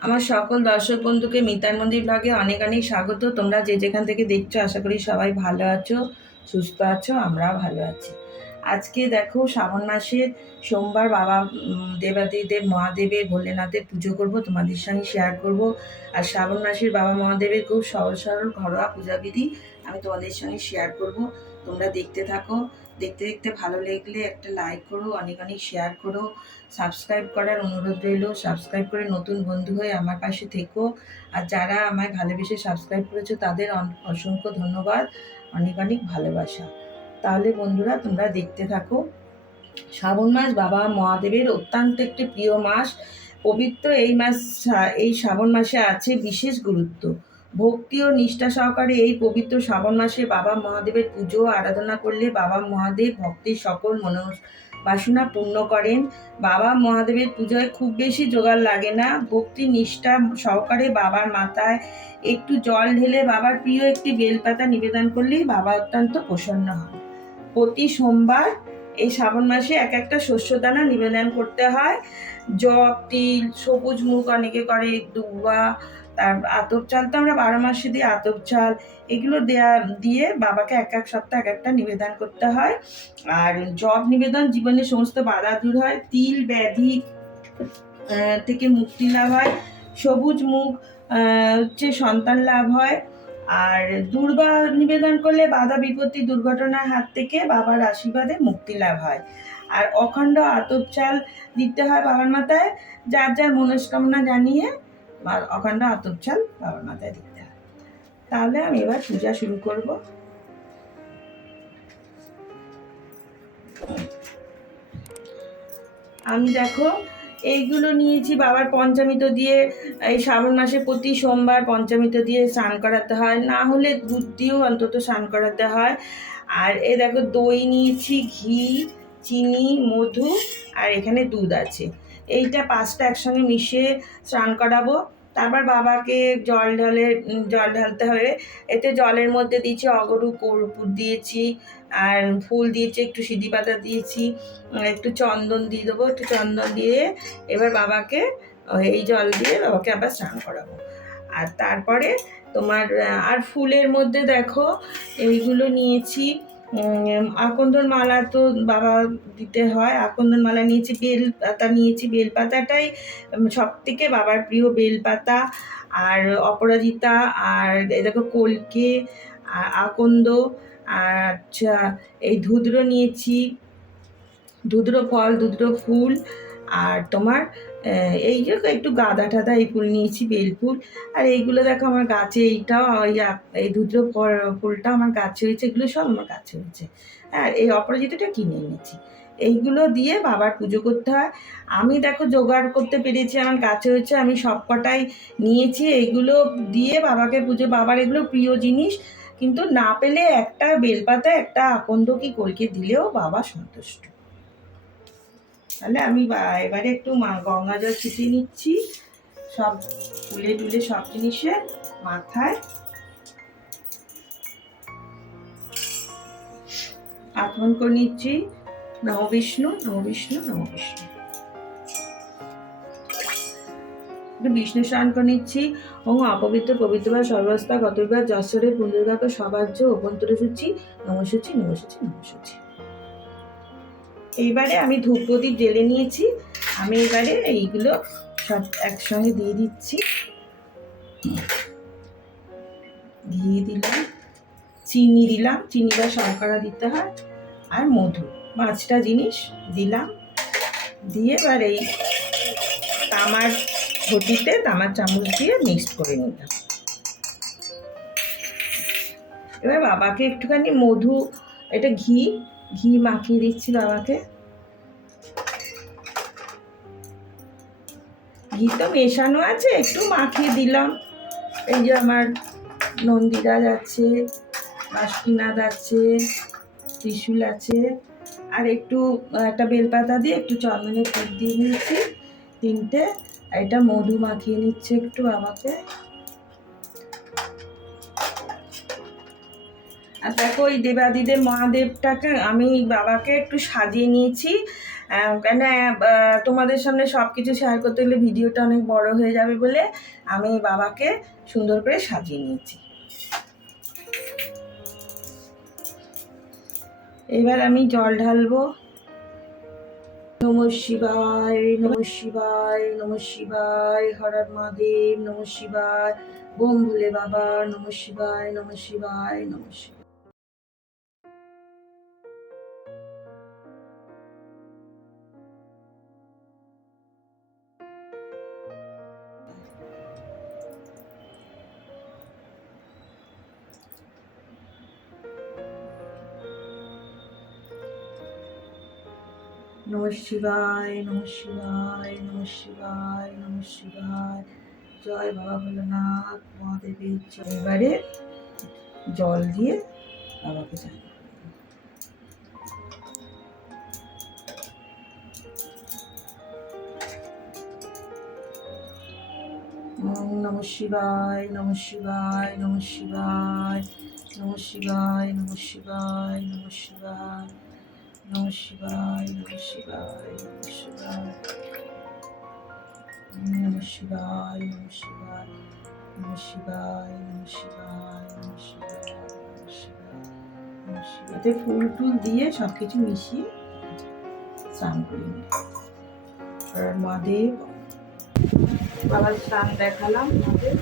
আমার সকল দর্শক বন্ধুকে মিতার মন্দির ব্লগে অনেক অনেক স্বাগত। তোমরা যে যেখান থেকে দেখছ, আশা করি সবাই ভালো আছো, সুস্থ আছো, আমরাও ভালো আছি। আজকে দেখো, শ্রাবণ মাসের সোমবার বাবা দেবাদিদেব মহাদেবের ভোলেনাথের পুজো করব, তোমাদের সঙ্গে শেয়ার করব। আর শ্রাবণ মাসের বাবা মহাদেবের খুব সরল সরল ঘরোয়া পূজাবিধি আমি তোমাদের সঙ্গে শেয়ার করব। তোমরা দেখতে থাকো। দেখতে দেখতে ভালো লাগলে একটা লাইক করো, অনেক অনেক শেয়ার করো। সাবস্ক্রাইব করার অনুরোধ রইল। সাবস্ক্রাইব করে নতুন বন্ধু হয়ে আমার পাশে থেকো। আর যারা আমায় ভালোবেসে সাবস্ক্রাইব করেছ, তাদের অসংখ্য ধন্যবাদ। অনেক অনেক ভালোবাসা। তাহলে বন্ধুরা, তোমরা দেখতে থাকো। শ্রাবণ মাস বাবা মহাদেবের অত্যন্ত একটি প্রিয় মাস। পবিত্র এই মাস, এই শ্রাবণ মাসে আছে বিশেষ গুরুত্ব। ভক্তি ও নিষ্ঠা সহকারে এই পবিত্র শ্রাবণ মাসে বাবা মহাদেবের পুজো আরাধনা করলে বাবা মহাদেব ভক্তির সকল মনোবাসনা পূর্ণ করেন। বাবা মহাদেবের পুজোয় খুব বেশি জোগাড় লাগে না। ভক্তি নিষ্ঠা সহকারে বাবার মাথায় একটু জল ঢেলে বাবার প্রিয় একটি বেলপাতা নিবেদন করলেই বাবা অত্যন্ত প্রসন্ন হন। প্রতি সোমবার এই শ্রাবণ মাসে এক একটা শস্য দানা নিবেদন করতে হয়। জব, তিল, সবুজ মুখ অনেকে করে দুবা তার আতপ চাল তো আমরা বারো মাসে দিই, আতপ চাল, এগুলো দেয়া, দিয়ে বাবাকে এক এক সপ্তাহ এক একটা নিবেদন করতে হয়। আর জব নিবেদন জীবনে সমস্ত বাধা দূর হয়, তিল, ব্যাধি থেকে মুক্তি লাভ হয়, সবুজ মুখ হচ্ছে সন্তান লাভ হয়। আর দুর্বা নিবেদন করলে বাধা বিপত্তি দুর্ঘটনার হাত থেকে বাবার আশীর্বাদে মুক্তি লাভ হয়। আর অখণ্ড আতপ চাল দিতে হয় বাবার মাথায়, যার যার মনস্কামনা জানিয়ে অখণ্ড আতপ চাল বাবার মাথায় দিতে হয়। তাহলে আমি এবার পূজা শুরু করব। আমি দেখো, এইগুলো নিয়েছি বাবার পঞ্চামৃত দিয়ে। এই শ্রাবণ মাসে প্রতি সোমবার পঞ্চামৃত দিয়ে স্নান করাতে হয়। না হলে দুধ দিয়েও অন্তত স্নান করাতে হয়। আর এ দেখো দই নিয়েছি, ঘি, চিনি, মধু, আর এখানে দুধ আছে। এইটা পাঁচটা একসঙ্গে মিশিয়ে স্নান করাবো। তারপর বাবাকে জল ঢালে জল ঢালতে হবে। এতে জলের মধ্যে দিয়েছি অগরু, কর্পূর দিয়েছি, আর ফুল দিয়েছি, একটু সিদ্ধি পাতা দিয়েছি একটু চন্দন দিয়ে দেবো, একটু চন্দন দিয়ে এবার বাবাকে এই জল দিয়ে বাবাকে আবার স্নান করাবো। আর তারপরে তোমার আর ফুলের মধ্যে দেখো, এইগুলো নিয়েছি। আকন্দর মালা তো বাবা দিতে হয়। আকন্দর মালা নিয়েছি বেল পাতা নিয়েছি। বেল পাতাটাই সব থেকে বাবার প্রিয় বেল পাতা আর অপরাজিতা, আর দেখো কলকে, আর আকন্দ আচ্ছা এই ধুদ্র নিয়েছি। ধুদ্র ফল, ধুদ্র ফুল, আর তোমার এই যে একটু গাঁদা টাদা এই ফুল নিয়েছি বেল ফুল আর এইগুলো দেখো আমার গাছে, এইটাও ওই এই ফল- ফুলটা আমার গাছে হয়েছে, এগুলো সব আমার গাছে হয়েছে। আর এই অপরাজিতাটা কিনে এনেছি। এইগুলো দিয়ে বাবার পুজো করতে হয়। আমি দেখো জোগাড় করতে পেরেছি, আমার গাছে হয়েছে, আমি সব কটাই নিয়েছি। এইগুলো দিয়ে বাবাকে পুজো, বাবার এগুলো প্রিয় জিনিস। কিন্তু না পেলে একটা বেলপাতা, একটা আকন্দ কি কলকে দিলেও বাবা সন্তুষ্ট। তাহলে আমি এবারে একটু মা- গঙ্গা জল ছিটিয়ে নিচ্ছি। সব ফুলে টুলে সব জিনিসের মাথায়। আত্মন করে নিচ্ছি। নম বিষ্ণু নম বিষ্ণু বিষ্ণু। বিষ্ণু স্নান করে নিচ্ছি। ও অপবিত্র পবিত্র বা সর্বস্তা গতবার যশোরে পুনর্গাক সবাজ্য অভ্যন্তর সূচি নমসূচি নমসূচি নমসূচি। এইবারে আমি ধূপ জেলে নিয়েছি। আমি এবারে এইগুলো সব একসঙ্গে দিয়ে দিচ্ছি। ঘি দিলাম, চিনি দিলাম, চিনি বা শর্করা দিতে হয়, আর মধু। পাঁচটা জিনিস দিলাম। দিয়ে এবার এই তামার ঘটিতে তামার চামচ দিয়ে মিক্সড করে নিলাম। এবার বাবাকে একটুখানি মধু, এটা ঘি ঘি মাখিয়ে দিচ্ছি বাবাকে ঘি তো মেশানো আছে, একটু মাখিয়ে দিলাম। এই যে আমার নন্দিরাজ আছে বাসুকিনাথ আছে, ত্রিশুল আছে, আর একটু, একটা বেলপাতা দিয়ে একটু চন্দনের ফুল দিয়ে নিয়েছি তিনটে, আর এটা মধু মাখিয়ে নিচ্ছে একটু আমাকে। আর দেখো ওই দেবাদিদেব মহাদেবটাকে আমি বাবাকে একটু সাজিয়ে নিয়েছি। কেন তোমাদের সামনে সব কিছু শেয়ার করতে গেলে ভিডিওটা অনেক বড় হয়ে যাবে বলে আমি বাবাকে সুন্দর করে সাজিয়ে নিয়েছি। এবার আমি জল ঢালবো। নম শিবায় নম শিবায় নম শিবায় হরার মহাদেব, নম শিবায়, বোম ভোলে বাবা, নম শিবায় নম শিবায় নম শিবায়। নম শিবায় নম শিবায় নম শিবায় নম শিবায়। জয় বাবা ভোলেনাথ মহাদেবের জয়। এবারে জল দিয়ে বাবাকে চাই ওম নম শিবায় নম শিবায় নম শিবায় নম শিবায় নম শিবায় নম শিবায়। নম শিবায় নম শিবায় নম শিবায়। নম শিবায় এতে ফুল দিয়ে সব কিছু মিশিয়ে স্নান করি মহাদেব, বাবার স্নান দেখালাম, মহাদেব।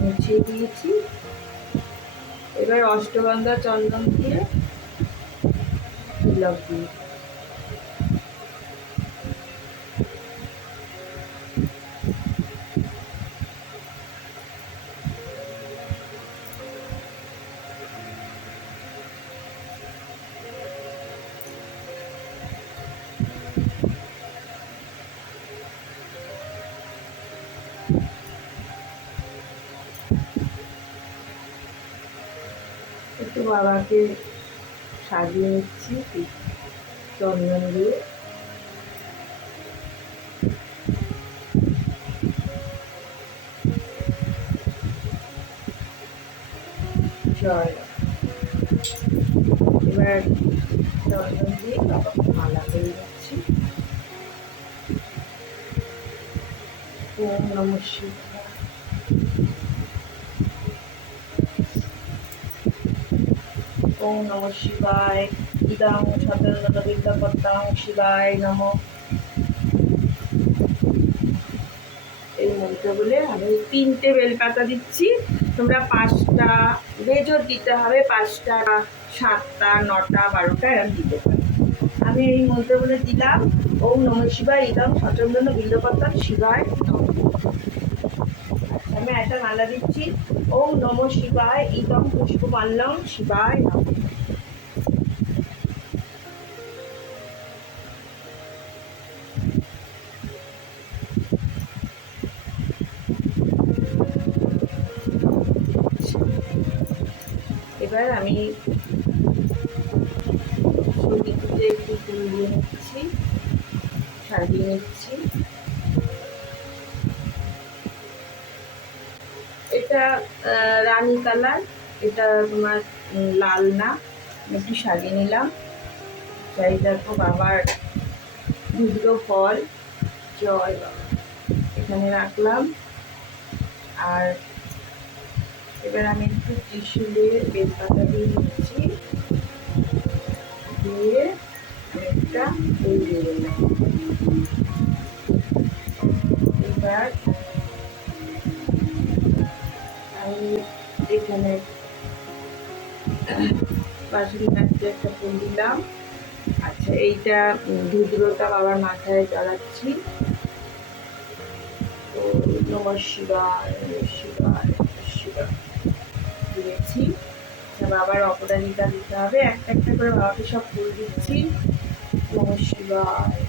মুছিয়ে দিয়েছি। এবার অষ্টগন্ধা চন্দন দিয়ে love you. একটু বাবাকে সাজিয়ে নিচ্ছি। চন্দন দিয়ে। জয় এবার চন্দন দিয়ে বাবাকে মালা করে দিচ্ছি ওম নম শিবায়। ওম নম শিবায় ইদং সতর্ক বিদ্যাপত্তাং শিবায় নম। এই মন্ত্রগুলো আমি তিনটে বেলপাতা দিচ্ছি। তোমরা পাঁচটা বেজর দিতে হবে, পাঁচটা, সাতটা, নটা, বারোটা এরকম দিতে পারো। আমি এই মন্ত্রগুলো দিলাম ওম নম শিবায় ইদং সচন্দন বিল্লপত্তাং শিবায় আমি একটা মালা দিচ্ছি। ওম নম শিবায় ইদম পুষ্পমাল্যম শিবায় নম। এবার আমি একটু নিচ্ছি। সাজিয়ে নিচ্ছি এটা রানী কালার, এটা তোমার লাল না। একটু সাজিয়ে নিলাম। যাই দেখো বাবার দুধরো ফল। জয় বাবা। এখানে রাখলাম। আর এবার আমি একটু ত্রিশুলে বেলপাতা দিয়ে নাচতে একটা ফুল দিলাম। আচ্ছা এইটা ধুদ্রতা বাবার মাথায় চড়াচ্ছি আচ্ছা, বাবার অপরাজিতা দিতে হবে। একটা একটা করে বাবাকে সব ফুল দিচ্ছি। নমঃ শিবায়।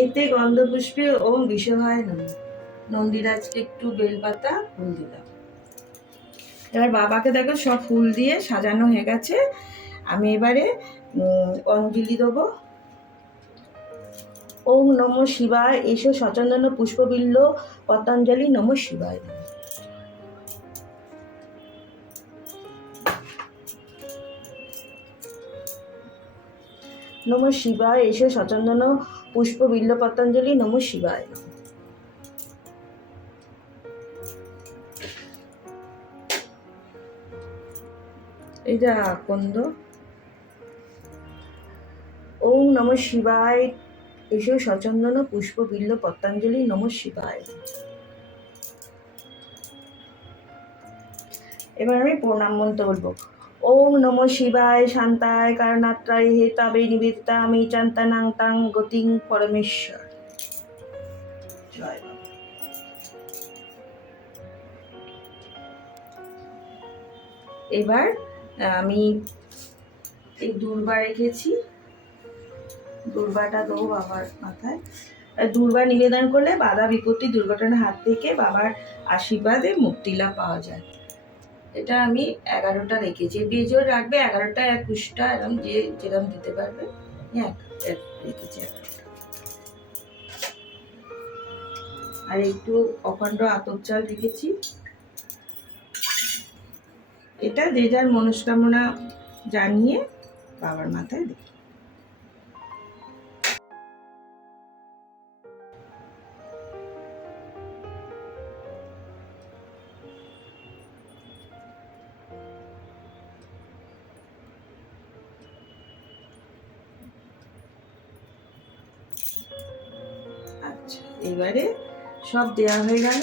এতে গন্ধপুষ্পে ওম বিষভায় নম। নন্দীরাজকে একটু বেলপাতা ফুল দিলাম এবার বাবাকে দেখো সব ফুল দিয়ে সাজানো হয়ে গেছে। আমি এবারে অঞ্জলি দেবো। ওম নম শিবায়, এসো সচন্দন পুষ্পবিল্ল, পতঞ্জলি নম শিবায়। নম শিবায়, এসো সচন্দন পুষ্পবিল্ল, পতঞ্জলি নম শিবায়। এটা আকন্দ। ওম নম শিবায়। এসে সচন্দন পুষ্প বিল্ল পতঞ্জলি নম শিবায়। এবার আমি প্রণাম মন্ত্র বলব। ওম নম শিবায় শান্তায় কারণাত্রায় হে তবে নিবেদিতা আমি চান্তানাং তাং গতিং পরমেশ্বর। এবার আমি এই দুর্বা রেখেছি। দুর্বাটা দেবো বাবার মাথায়। দুর্বা নিবেদন করলে বাধা বিপত্তি দুর্ঘটনার হাত থেকে বাবার আশীর্বাদে মুক্তি লাভ পাওয়া যায়। এটা আমি এগারোটা রেখেছি। বীজও রাখবে এগারোটা, একুশটা এরকম যে যেরকম দিতে পারবে এক রেখেছি এগারোটা। আর একটু অখণ্ড আতপ চাল রেখেছি। এটা যে যার মনস্কামনা জানিয়ে বাবার মাথায় দিই। আচ্ছা এবারে সব দেওয়া হয়ে গেল।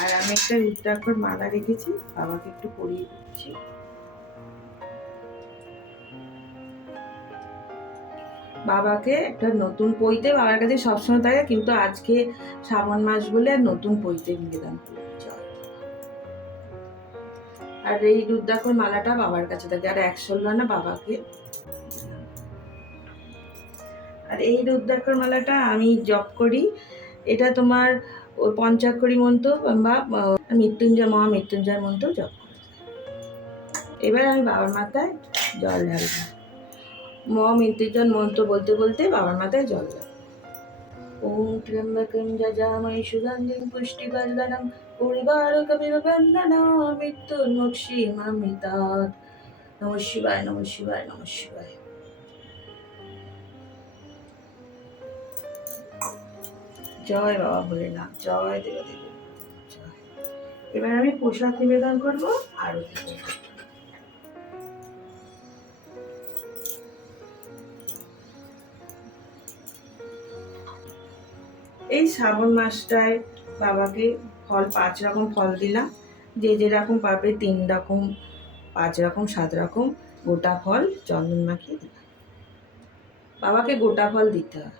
আর আমি একটা রুদ্রাক্ষর মালা রেখেছি, বাবাকে একটু পরিয়ে বাবাকে একটা নতুন পইতে বাবার কাছে সবসময় থাকে, কিন্তু আজকে শ্রাবণ মাস বলে আর নতুন পইতে। জয়। আর এই রুদ্রাক্ষর মালাটা বাবার কাছে থাকে, আর একশোল্লা না বাবাকে আর এই রুদ্রাক্ষর মালাটা আমি জপ করি, এটা তোমার পঞ্চাক্ষরী মন্ত্র বা মৃত্যুঞ্জয়, মহা মৃত্যুঞ্জয় মন্ত্র জপ করি এবার আমি বাবার মাথায় জল ঢালবো মহা মৃত্যুঞ্জয় মন্ত্র বলতে বলতে বাবার মাথায় জল ঢালবো ওম ত্র্যম্বকং যজামহি সুগন্ধিং পুষ্টিবর্ধনং পরিবারকমিব বন্দনা মৃত্যুর্মুক্ষীমামৃতাৎ নমঃ শিবায় নমঃ শিবায় নমঃ শিবায়। জয় বাবা ভোলেনাথ, জয় দেবদেব এবার আমি প্রসাদ নিবেদন করব, আরতি করব। এই শ্রাবণ মাসটায় বাবাকে ফল, পাঁচ রকম ফল দিলাম। যে যেরকম পাবে তিন রকম, পাঁচ রকম, সাত রকম, গোটা ফল চন্দন মাখিয়ে দিলাম। বাবাকে গোটা ফল দিতে হয়।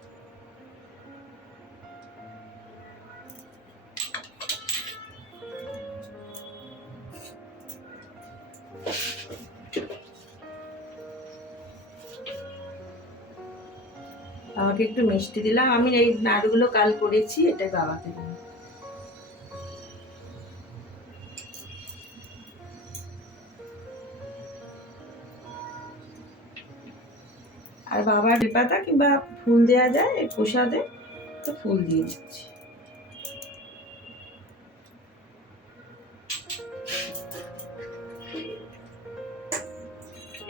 বাবাকে একটু মিষ্টি দিলাম। আমি এই নাড়ুগুলো কাল করেছি, এটা বাবাকে দিলাম আর বাবার পাতা কিংবা ফুল দেওয়া যায় এই প্রসাদে তো ফুল দিয়ে দিচ্ছি।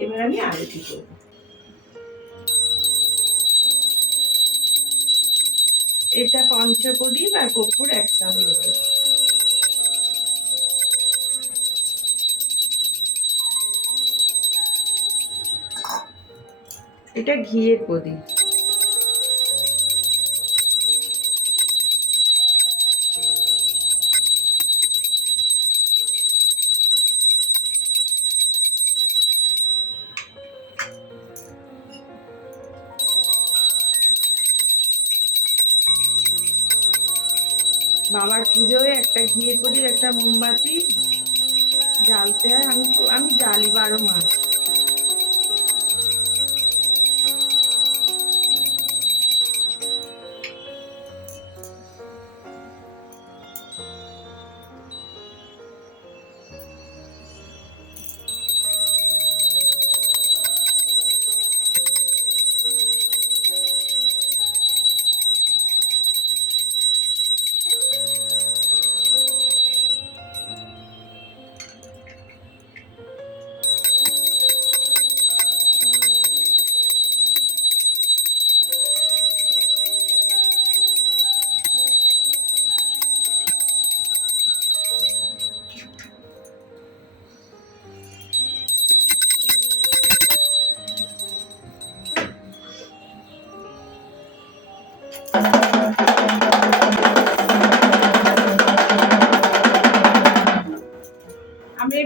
এবার আমি আরতি করব। এটা প্রদীপ আর কর্পূর এক চামচ এটা ঘিয়ের প্রদীপ। পুজোয় একটা ঘিয়ে করি একটা মোমবাতি জ্বালতে হয়। আমি আমি জ্বালি বারো মাস।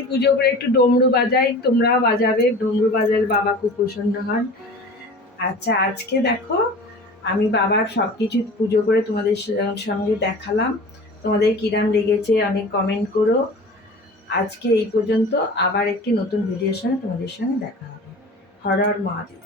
পুজো করে একটু ডমরু বাজাই, তোমরাও বাজাবে। ডমরু বাজালে বাবা খুব প্রসন্ন হন। আচ্ছা আজকে দেখো, আমি বাবার সব কিছু পুজো করে তোমাদের সঙ্গে দেখালাম। তোমাদের কিরাম লেগেছে, অনেক কমেন্ট করো। আজকে এই পর্যন্ত আবার একটি নতুন ভিডিওর সঙ্গে তোমাদের সঙ্গে দেখা হবে। হর হর মহাদেব।